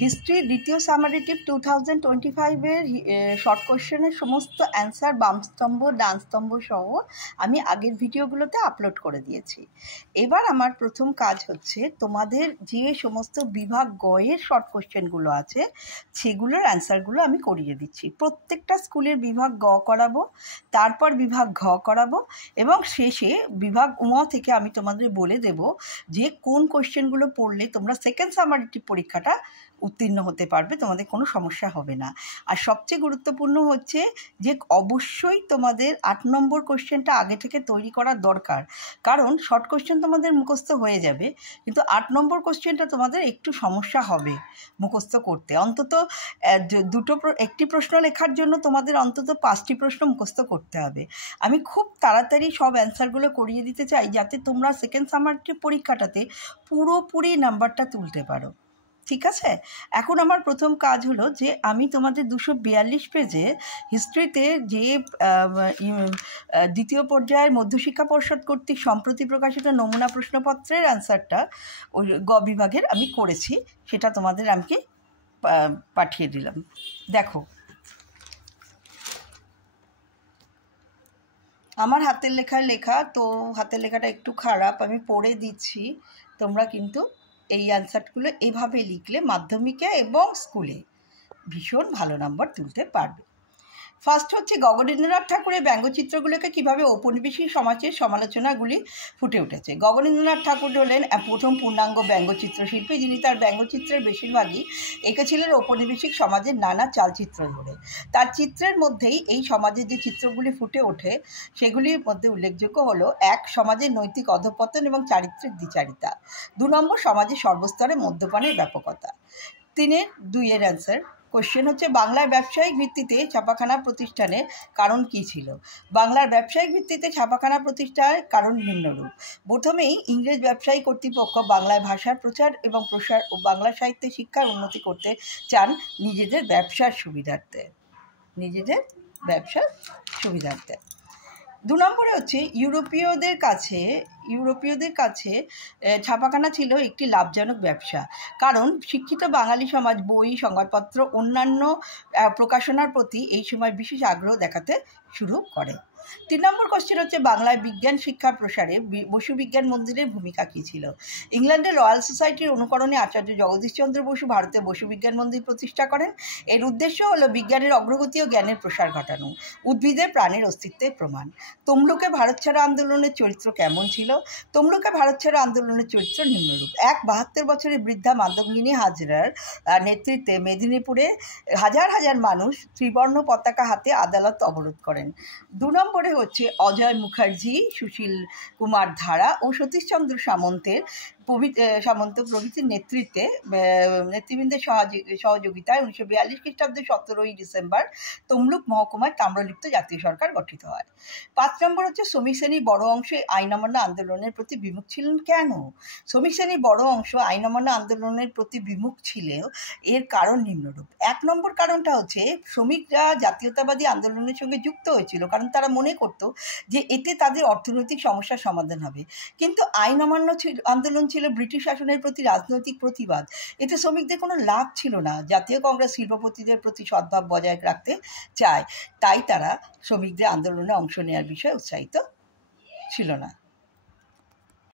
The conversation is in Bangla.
হিস্ট্রি দ্বিতীয় সামারেটিভ 2025-এর শর্ট কোশ্চেনের সমস্ত অ্যান্সার বামস্তম্ভ ডানস্তম্ভ সহ আমি আগের ভিডিওগুলোতে আপলোড করে দিয়েছি। এবার আমার প্রথম কাজ হচ্ছে তোমাদের যে সমস্ত বিভাগ গয়ের শর্ট কোশ্চেনগুলো আছে সেগুলোর অ্যান্সারগুলো আমি করিয়ে দিচ্ছি। প্রত্যেকটা স্কুলের বিভাগ গ করাবো, তারপর বিভাগ ঘ করাবো এবং শেষে বিভাগ ঙ থেকে আমি তোমাদের বলে দেব যে কোন কোশ্চেনগুলো পড়লে তোমরা সেকেন্ড সামারেটিভ পরীক্ষাটা উত্তীর্ণ হতে পারবে, তোমাদের কোনো সমস্যা হবে না। আর সবচেয়ে গুরুত্বপূর্ণ হচ্ছে যে অবশ্যই তোমাদের 8 নম্বর কোশ্চেনটা আগে থেকে তৈরি করা দরকার, কারণ শর্ট কোশ্চেন তোমাদের মুখস্থ হয়ে যাবে, কিন্তু 8 নম্বর কোশ্চেনটা তোমাদের একটু সমস্যা হবে মুখস্থ করতে। অন্তত একটি প্রশ্ন লেখার জন্য তোমাদের অন্তত 5টি প্রশ্ন মুখস্থ করতে হবে। আমি খুব তাড়াতাড়ি সব অ্যান্সারগুলো করিয়ে দিতে চাই যাতে তোমরা সেকেন্ড সামারেটিভ পরীক্ষাটাতে পুরোপুরি নাম্বারটা তুলতে পারো। ঠিক আছে, এখন আমার প্রথম কাজ হলো যে আমি তোমাদের 242 পেজে হিস্ট্রিতে যে দ্বিতীয় পর্যায়ের মধ্যশিক্ষা পর্ষদ কর্তৃক সম্প্রতি প্রকাশিত নমুনা প্রশ্নপত্রের অ্যান্সারটা ওই গ বিভাগের আমি করেছি, সেটা তোমাদের আমি পাঠিয়ে দিলাম। দেখো, আমার হাতের লেখায় লেখা, তো হাতের লেখাটা একটু খারাপ, আমি পড়ে দিচ্ছি। তোমরা কিন্তু এই অ্যান্সারগুলো এইভাবে লিখলে মাধ্যমিকে এবং স্কুলে ভীষণ ভালো নম্বর তুলতে পারবে। ফার্স্ট হচ্ছে গগনেন্দ্রনাথ ঠাকুরের ব্যঙ্গচিত্রগুলোকে কীভাবে ঔপনিবেশিক সমাজের সমালোচনাগুলি ফুটে উঠেছে। গগনেন্দ্রনাথ ঠাকুর হলেন প্রথম পূর্ণাঙ্গ ব্যঙ্গচিত্রশিল্পী, যিনি তার ব্যঙ্গচিত্রের বেশিরভাগই এঁকেছিলেন ঔপনিবেশিক সমাজের নানা চালচিত্র ধরে। তার চিত্রের মধ্যেই এই সমাজের যে চিত্রগুলি ফুটে ওঠে সেগুলির মধ্যে উল্লেখযোগ্য হলো 1. সমাজের নৈতিক অধঃপতন এবং চারিত্রিক দ্বিচারিতা। 2 নম্বর, সমাজের সর্বস্তরে মদ্যপানের ব্যাপকতা। 3-এর অ্যান্সার কোশ্চেন হচ্ছে বাংলার ব্যবসায়িক ভিত্তিতে ছাপাখানা প্রতিষ্ঠানের কারণ কী ছিল। বাংলার ব্যবসায়িক ভিত্তিতে ছাপাখানা প্রতিষ্ঠার কারণ নিম্নরূপ। প্রথমেই ইংরেজ ব্যবসায়ী কর্তৃপক্ষ বাংলায় ভাষার প্রচার এবং প্রসার ও বাংলা সাহিত্যে শিক্ষার উন্নতি করতে চান নিজেদের ব্যবসার সুবিধার্থে। 2 নম্বরে হচ্ছে ইউরোপীয়দের কাছে ছাপাখানা ছিল একটি লাভজনক ব্যবসা, কারণ শিক্ষিত বাঙালি সমাজ বই, সংবাদপত্র, অন্যান্য প্রকাশনার প্রতি এই সময় বিশেষ আগ্রহ দেখাতে শুরু করে। 3 নম্বর কোশ্চেন হচ্ছে বাংলায় বিজ্ঞান শিক্ষা প্রসারে বসু বিজ্ঞান মন্দিরের ভূমিকা কী ছিল। ইংল্যান্ডের রয়্যাল সোসাইটির অনুকরণে আচার্য জগদীশচন্দ্র বসু ভারতে বসু বিজ্ঞান মন্দির প্রতিষ্ঠা করেন। এর উদ্দেশ্য হলো বিজ্ঞানের অগ্রগতি ও জ্ঞানের প্রসার ঘটানো, উদ্ভিদের প্রাণের অস্তিত্বের প্রমাণ। তমলুকে ভারত ছাড়ো আন্দোলনের চরিত্র কেমন ছিল। তমলুকে ভারত ছাড়ো আন্দোলনের চরিত্র নিম্নরূপ। 72 বছরের বৃদ্ধা মাতঙ্গিনী হাজরার নেতৃত্বে মেদিনীপুরে হাজার হাজার মানুষ ত্রিবর্ণ পতাকা হাতে আদালত অবরোধ করেন। 2 নম্বরে হচ্ছে অজয় মুখার্জি, সুশীল কুমার ধারা ও সতীশচন্দ্র সামন্ত প্রভৃতির নেতৃবৃন্দের সহযোগিতায় 1942 খ্রিস্টাব্দে 17ই ডিসেম্বর তমলুক মহকুমায় তাম্রলিপ্ত জাতীয় সরকার গঠিত হয়। 5 নম্বর হচ্ছে শ্রমিক শ্রেণীর বড় অংশ আইন অমান্য আন্দোলনের প্রতি বিমুখ ছিলেন কেন। শ্রমিক শ্রেণীর বড় অংশ আইন অমান্য আন্দোলনের প্রতি বিমুখ ছিল, এর কারণ নিম্নরূপ। 1 নম্বর কারণটা হচ্ছে শ্রমিকরা জাতীয়তাবাদী আন্দোলনের সঙ্গে যুক্ত হয়েছিল, কারণ তারা মনে করত যে এতে তাদের অর্থনৈতিক সমস্যার সমাধান হবে। কিন্তু আইন অমান্য আন্দোলন ছিল ব্রিটিশ শাসনের প্রতি রাজনৈতিক প্রতিবাদ, এতে শ্রমিকদের কোনো লাভ ছিল না। জাতীয় কংগ্রেস শিল্পপতিদের প্রতি সদ্ভাব বজায় রাখতে চায়, তাই তারা শ্রমিকদের আন্দোলনে অংশ নেওয়ার বিষয়ে উৎসাহিত ছিল না।